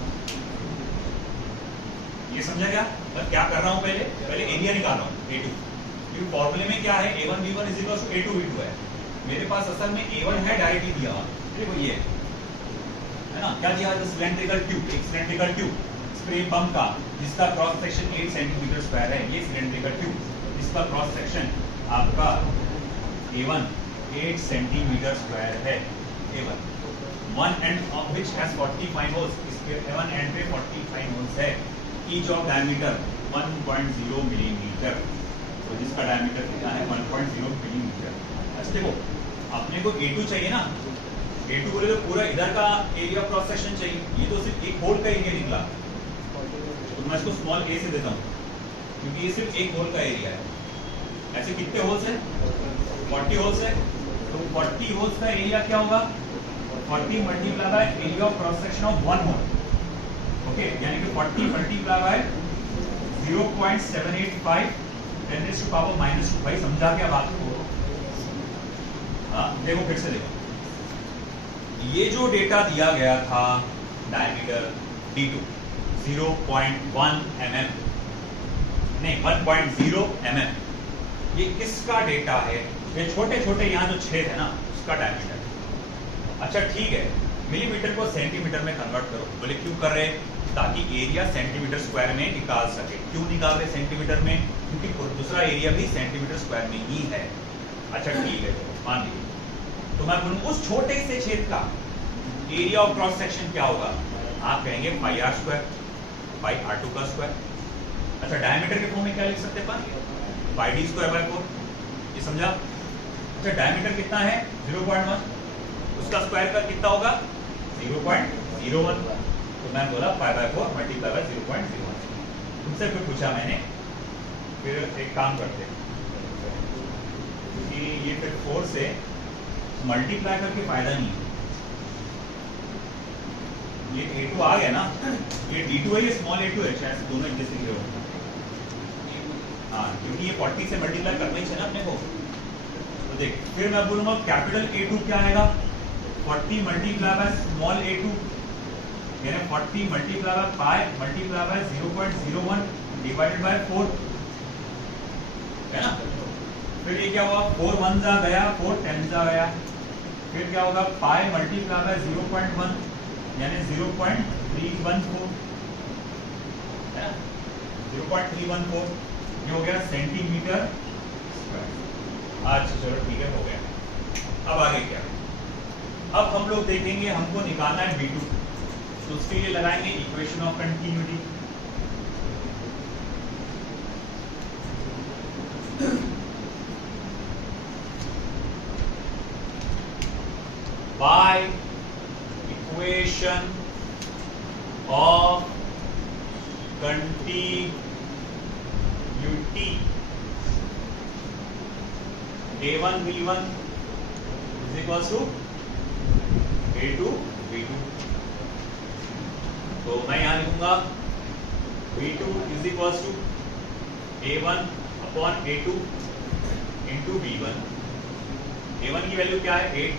ये समझा क्या? मैं क्या कर रहा हूँ, पहले एरिया निकाल रहा हूँ A2, क्योंकि फॉर्मूले में क्या है, A1 V1 is equal to A2 V2 है। मेरे पास असल में A1 है डायरेक्टली दिया हुआ, देखो ये है ना, क्या दिया, सिलेंड्रिकल ट्यूब, एक सिलेंड्रिकल ट्यूब स्प्रे पंप का, जिसका क्रॉस सेक्शन 8 सेंटीमीटर स्क्वायर है। ये सिलेंड्रिकल ट्यूब, इसका क्रॉस सेक्शन आपका A1 8 सेंटीमीटर स्क्वायर है। A1 one end of which has 45 holes, इसके A1 एंड पे 45 होल्स है। Each of diameter 1.0 मिलीमीटर, तो जिसका डायमीटर कितना है 1.0 मिलीमीटर। अच्छा देखो, अपने को A2 चाहिए ना, A2 बोले तो पूरा इधर का एरिया क्रॉस सेक्शन चाहिए, ये तो सिर्फ एक होल का एरिया निकला, तो मैं इसको स्मॉल a से देता हूँ, क्योंकि ये सिर्फ एक होल का एरिया है। ऐसे कितने होल्स है, 40 होल्स है, तो 40 होल्स का एरिया क्या होगा, 40 multiply by area of cross section of one hole, okay, यानी कि 40 multiply by 0.785 10 raise to power -2। भाई समझा क्या बात को? हाँ देखो, फिर से देखो, ये जो डेटा दिया गया था, डायमीटर D2 0.1 mm, नहीं 1.0 mm, ये किसका डेटा है? ये छोटे छोटे यहाँ जो छेद है ना, उसका डायमीटर। अच्छा ठीक है, मिलीमीटर को सेंटीमीटर में कन्वर्ट करो। बोले क्यों कर रहे हैं? ताकि एरिया सेंटीमीटर स्क्वायर में निकाल सके। क्यों निकाल रहे सेंटीमीटर में? क्योंकि दूसरा एरिया भी सेंटीमीटर स्क्वायर में ही है। अच्छा ठीक है, मान लीजिए, तो मैं बोलूँ उस छोटे से छेद का एरिया ऑफ क्रॉस सेक्शन क्या होगा? आप कहेंगे पाई आर स्क्वायर, पाई R2 का स्क्वायर। अच्छा डायमीटर के फॉर्म में क्या लिख सकते हैं? पाई D स्क्वायर बाय 4, ये समझा? अच्छा डायमीटर कितना है 0.1, उसका स्क्वायर का कितना होगा 0.01, तो मैं बोला पाई बाय 4 मल्टीप्लाई बाय 0.01। तुमसे फिर पूछा मैंने, फिर एक काम करते कि ये फिर 4 से मल्टीप्लाई करके फायदा नहीं है। ये A2 आ गया ना, ये D2 है, ये स्मॉल a2 है, शायद दोनों एक जैसे ही हो। हाँ, क्योंकि ये 40 से मल्टीप्लाई करना ही चाहिए ना अपने को। तो देख, फिर मैं बोलूंगा कैपिटल A2 क्या आएगा, 40 मल्टीप्लाई बाय स्मॉल a2, यानी 40 multiply by pi multiply by 0.01 divided by 4, है ना। फिर ये क्या हुआ, 4 1 जा गया, 4 10 जा गया, फिर क्या होगा पाई मल्टीप्लाई बाय 0.1 यानी 0.314, है ना, 0.314, ये हो गया सेंटीमीटर स्क्वायर। अच्छा चलो ठीक है, हो गया। अब आगे क्या, अब हम लोग देखेंगे, हमको निकालना है V2, तो उसके लिए लगाएंगे equation of continuity. Continuity A1 B1 is equal to A2 B2। तो मैं यहां लिखूंगा B2 is equal to A1 upon A2 into B1। A1 की वैल्यू क्या है 8।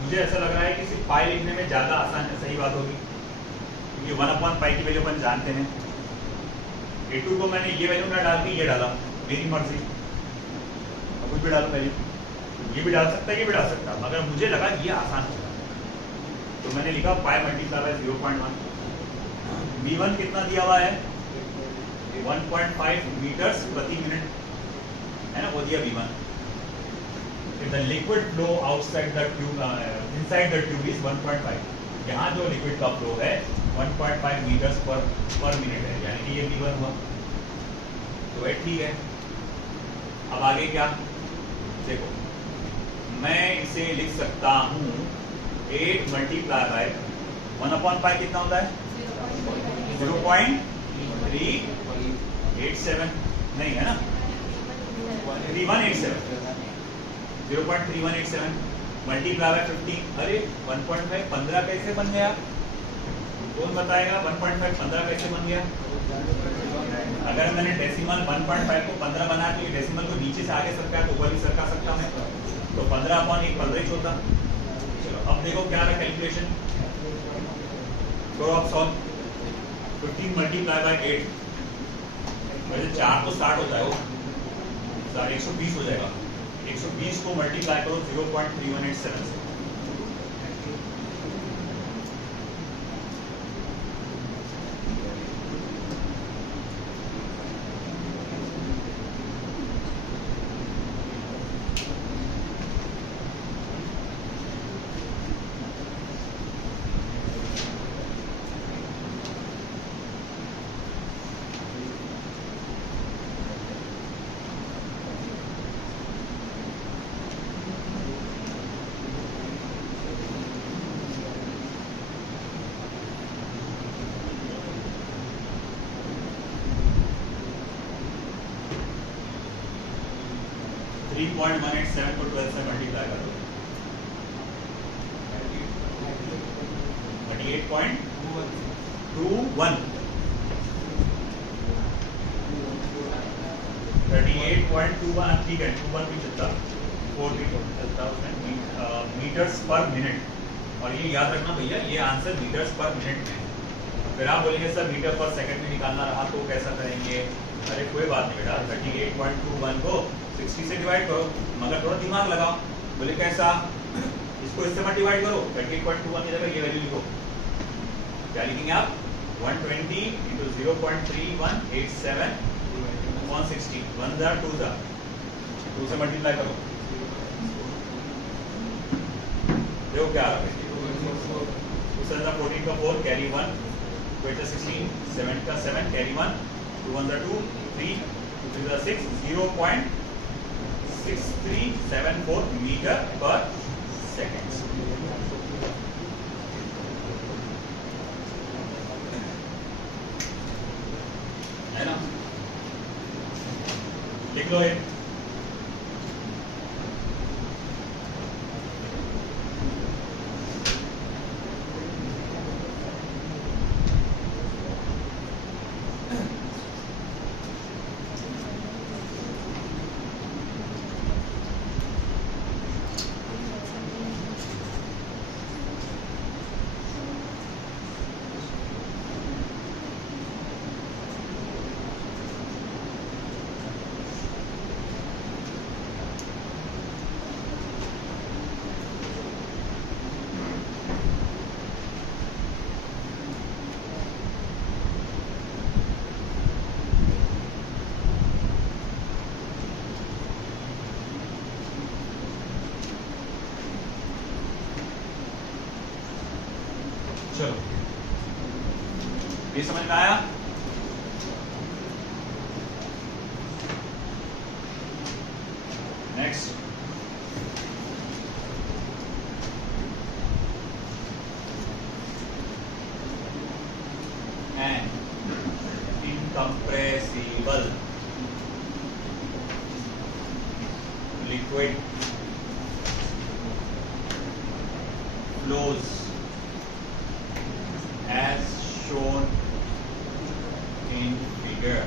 मुझे ऐसा लग रहा है कि सिर्फ पाई लिखने में ज्यादा आसान है, सही बात होगी, क्योंकि 1 अपॉन पाई की वैल्यू अपन जानते हैं। A2 को मैंने ये वैल्यू ना डाल के ये डाला, मेरी मर्जी, कुछ भी डालो वैल्यू, ये भी डाल सकता है, ये भी डाल सकता है, मगर मुझे लगा ये आसान होगा तो मैंने लिखा पाई मल्टीप्लाई बाय 0.1। B1 कितना दिया हुआ है 1.5 मीटर्स प्रति मिनट है ना, वो दिया B1। The liquid flow outside the tube, inside the tube is 1.5। यहाँ जो लिक्विड का फ्लो है 1.5 मीटर्स पर मिनट है, यानी कि ये B1 हुआ। तो ये ठीक है। अब आगे क्या, देखो मैं इसे लिख सकता हूँ 8 मल्टीप्लाई बाय 1/5 कितना होता है 0.387 नहीं है ना 3187 0.3187 मल्टीप्लाई बाय 15। अरे 1.5 15 कैसे बन गया, कौन बताएगा 1.5 15 कैसे बन गया। अगर मैंने डेसिमल 1.5 को 15 बना के डेसिमल को नीचे से आगे सरका तो ऊपर भी सरका सकता मैं, तो 15/1 15 ही होता। चलो अब देखो क्या रहा कैलकुलेशन, करो आप सॉल्व। 15 मल्टीप्लाई बाय 8 वैसे 4 तो स्टार्ट होता है वो 120 हो जाएगा। 120 को मल्टीप्लाई करो 0.3187 से, .187 को 12 से मल्टीप्लाई करो 38.21 38.21 ठीक है 21 भी चलता 4 भी चलता उसमें मीटर्स पर मिनट। और ये याद रखना भैया ये आंसर मीटर्स पर मिनट में। फिर आप बोलेंगे सर मीटर पर सेकंड में निकालना रहा तो कैसा करेंगे। अरे कोई बात नहीं बेटा 38.21 को 60 से डिवाइड करो, मगर थोड़ा दिमाग लगाओ। बोले कैसा, इसको इससे मत डिवाइड करो 38.21 की जगह ये वैल्यू लिखो। क्या लिखेंगे आप 120 इंटू 0.3187 अपॉन 60 1 जार 2 जार 2 से मल्टीप्लाई करो। देखो क्या आ रहा है 14 का 4 कैरी 1 2 16 7 का 7 कैरी 1 2 1 2 3 2 3 6 0.6374 मीटर पर सेकेंड। है ना, लिख लो ये। चलो ये समझ में आया। Next and in incompressible liquid flows as shown in figure.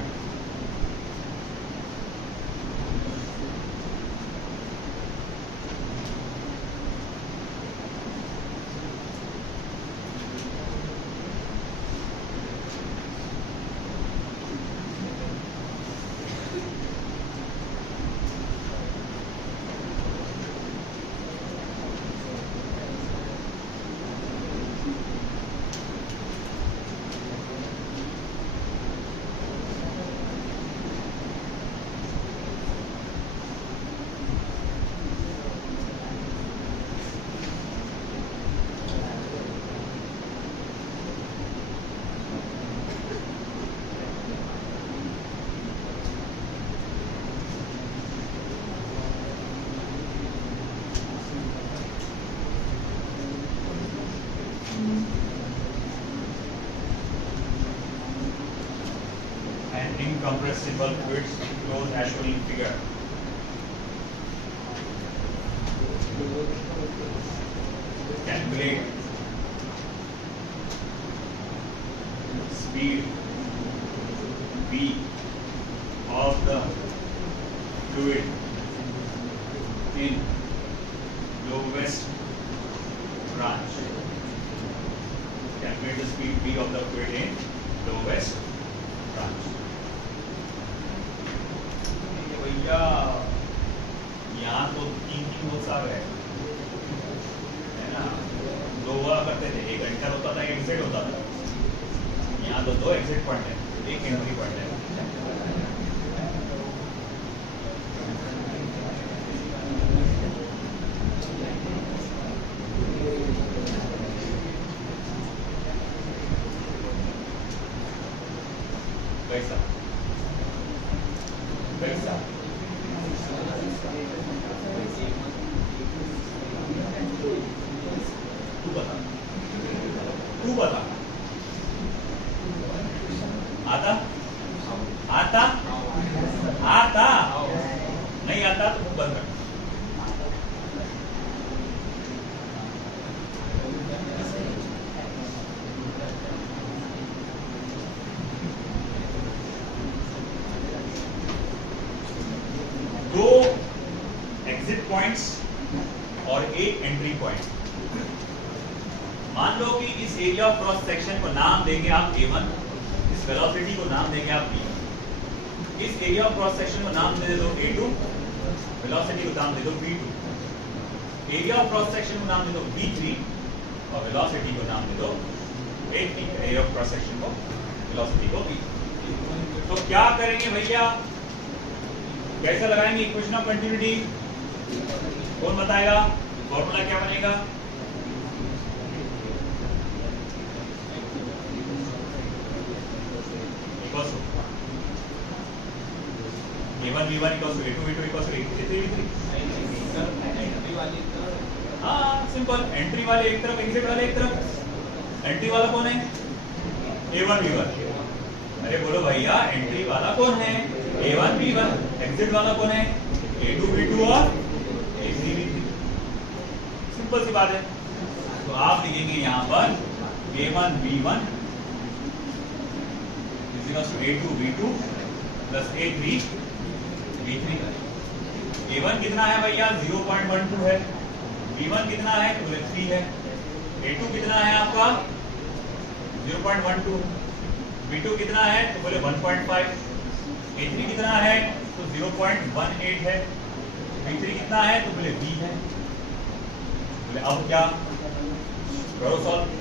And incompressible fluids flows as shown in figure. Calculate speed v of the fluid in lowest branch. Calculate the speed v of the fluid in lowest branch. भैया यहाँ तो तीन notes आ गए है ना, दो हुआ करते थे, एक एंटर होता था, एक एग्जिट होता था। यहाँ तो दो एग्जिट पॉइंट है, एक एंट्री पॉइंट है। कैसा कैसा तू बता आता आता आता नहीं आता तो तू बंद कर। दो एग्जिट पॉइंट्स और एक एंट्री पॉइंट। मान लो कि इस एरिया ऑफ क्रॉस सेक्शन को नाम देंगे आप A1, इस वेलोसिटी को नाम देंगे आप B1। इस एरिया ऑफ क्रॉस सेक्शन को नाम दे दो A2, वेलोसिटी को नाम दे दो B2। Area of cross section को नाम दे दो B3 और वेलोसिटी को नाम दे दो A3। Area of cross section को, वेलोसिटी को B। तो क्या करेंगे भैया, कैसे लगाएंगे इक्वेशन ऑफ कंटिन्यूटी? कौन बताएगा? फॉर्मूला क्या बनेगा? A1 V1 equals to A2 V2 equals to A3 V3। हाँ सिंपल, एंट्री वाले एक तरफ, एग्जिट वाले एक तरफ। एंट्री वाला कौन है? A1 V1। अरे बोलो भैया, एंट्री वाला कौन है? A1 V1। एग्जिट वाला कौन है? A2 V2 और A3 V3। सिंपल सी बात है। तो आप लिखेंगे यहाँ पर A1 V1 A2 V2 plus A3 V3। A1 कितना है भैया? 0.12 है। V1 कितना है? 3 है। A2 कितना है आपका? 0.12। V2 कितना है? तो बोले 1.5। A3 कितना है? तो 0.18 है। V3 कितना है? तो बोले B है। बोले अब क्या करो सॉल्व।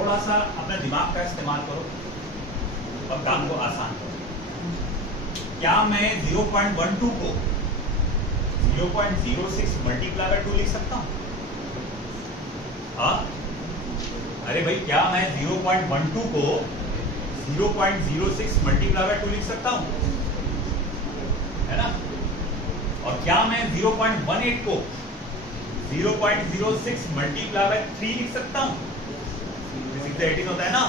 थोड़ा सा अपने दिमाग का इस्तेमाल करो और काम को आसान करो। क्या मैं 0.12 को 0.06 मल्टीप्लाई बाय 2 लिख सकता हूं? हाँ, अरे भाई क्या मैं 0.12 को 0.06 मल्टीप्लाई बाय 2 लिख सकता हूं? है ना? और क्या मैं 0.18 को 0.06 मल्टीप्लाई बाय 3 लिख सकता हूं? 18 होता है ना।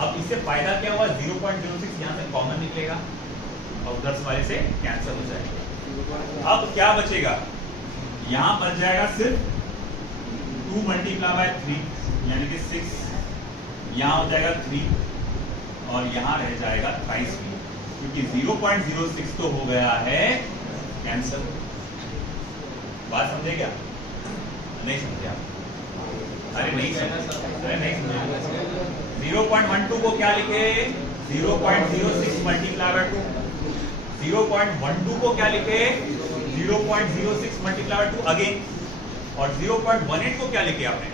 अब इससे फायदा क्या हुआ? 0.06 यहां से कॉमन निकलेगा और उधर वाले से कैंसिल हो जाएगा। अब क्या बचेगा? यहां बच जाएगा सिर्फ 2 मल्टीप्लाई बाय 3 यानी कि 6, यहां हो जाएगा 3 और यहां रह जाएगा 23, क्योंकि 0.06 तो हो गया है कैंसिल। बात समझे क्या? नहीं समझे आप? अरे नहीं समझे, अरे नहीं समझे। 0.12 को क्या लिखे? 0.06 मल्टीप्लाई बाय 2। 0.12 को क्या लिखे? 0.06 मल्टीप्लाई बाय 2 अगेन। और 0.18 को क्या लिखे आपने?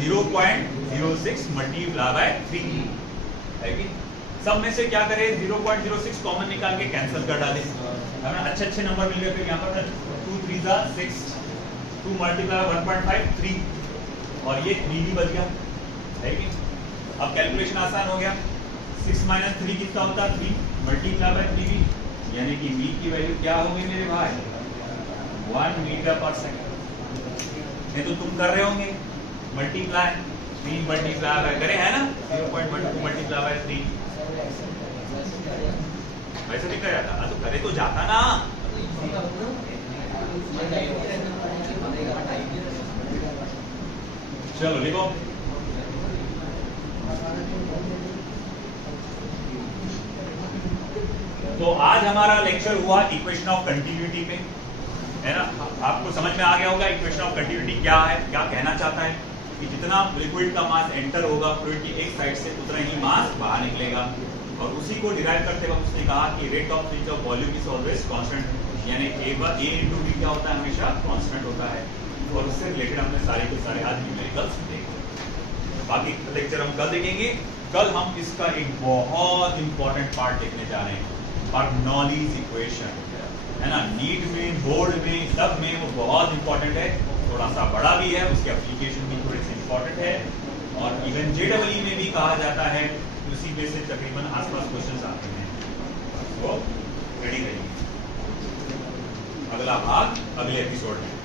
0.06 मल्टीप्लाई बाय 3 है कि? सब में से क्या करें? 0.06 कॉमन निकाल के कैंसिल कर डालें। हमें अच्छे नंबर मिल गए। फिर यहाँ पर 2 3 जा 6, 2 मल्टीप्लाई 1.5 3 और ये 3 भी बच गया है कि? अब कैलकुलेशन आसान हो गया। 6 माइनस 3 कितना होता है? 3 मल्टीप्लाई बाय 3 यानी कि v की वैल्यू क्या होगी मेरे भाई? 1 मीटर पर सेकंड। ये तो तुम कर रहे होंगे मल्टीप्लाई, 3 मल्टीप्लाई बाय करे है ना, 0.12 मल्टीप्लाई बाय 3 वैसे भी कर जाता। तो करे तो जाता ना। चलो लिखो। तो आज हमारा लेक्चर हुआ इक्वेशन ऑफ कंटिन्यूटी पे, है ना। आपको समझ में आ गया होगा इक्वेशन ऑफ कंटिन्यूटी क्या है, क्या कहना चाहता है कि जितना लिक्विड का मास एंटर होगा फ्लूइड की एक साइड से उतना ही मास बाहर निकलेगा। और उसी को डिराइव करते वक्त उसने कहा कि rate of change of volume is always constant, यानी ए इनटू वी क्या होता है? हमेशा कांस्टेंट होता है। और उससे रिलेटेड हमने सारे के सारे आज न्यूमेरिकल्स देखे। बाकी लेक्चर हम कल देखेंगे। कल हम इसका एक बहुत इंपॉर्टेंट पार्ट देखने जा रहे हैं, बर्नौलीज इक्वेशन, है ना। नीट में, बोर्ड में, सब में वो बहुत इंपॉर्टेंट है। थोड़ा सा बड़ा भी है, उसकी एप्लीकेशन भी थोड़ी सी इंपॉर्टेंट है। और इवन जेडब्ल्यू में भी कहा जाता है, उसी पे से तकरीबन आसपास क्वेश्चंस आते हैं। तो रेडी रहिए, अगला भाग अगले एपिसोड में।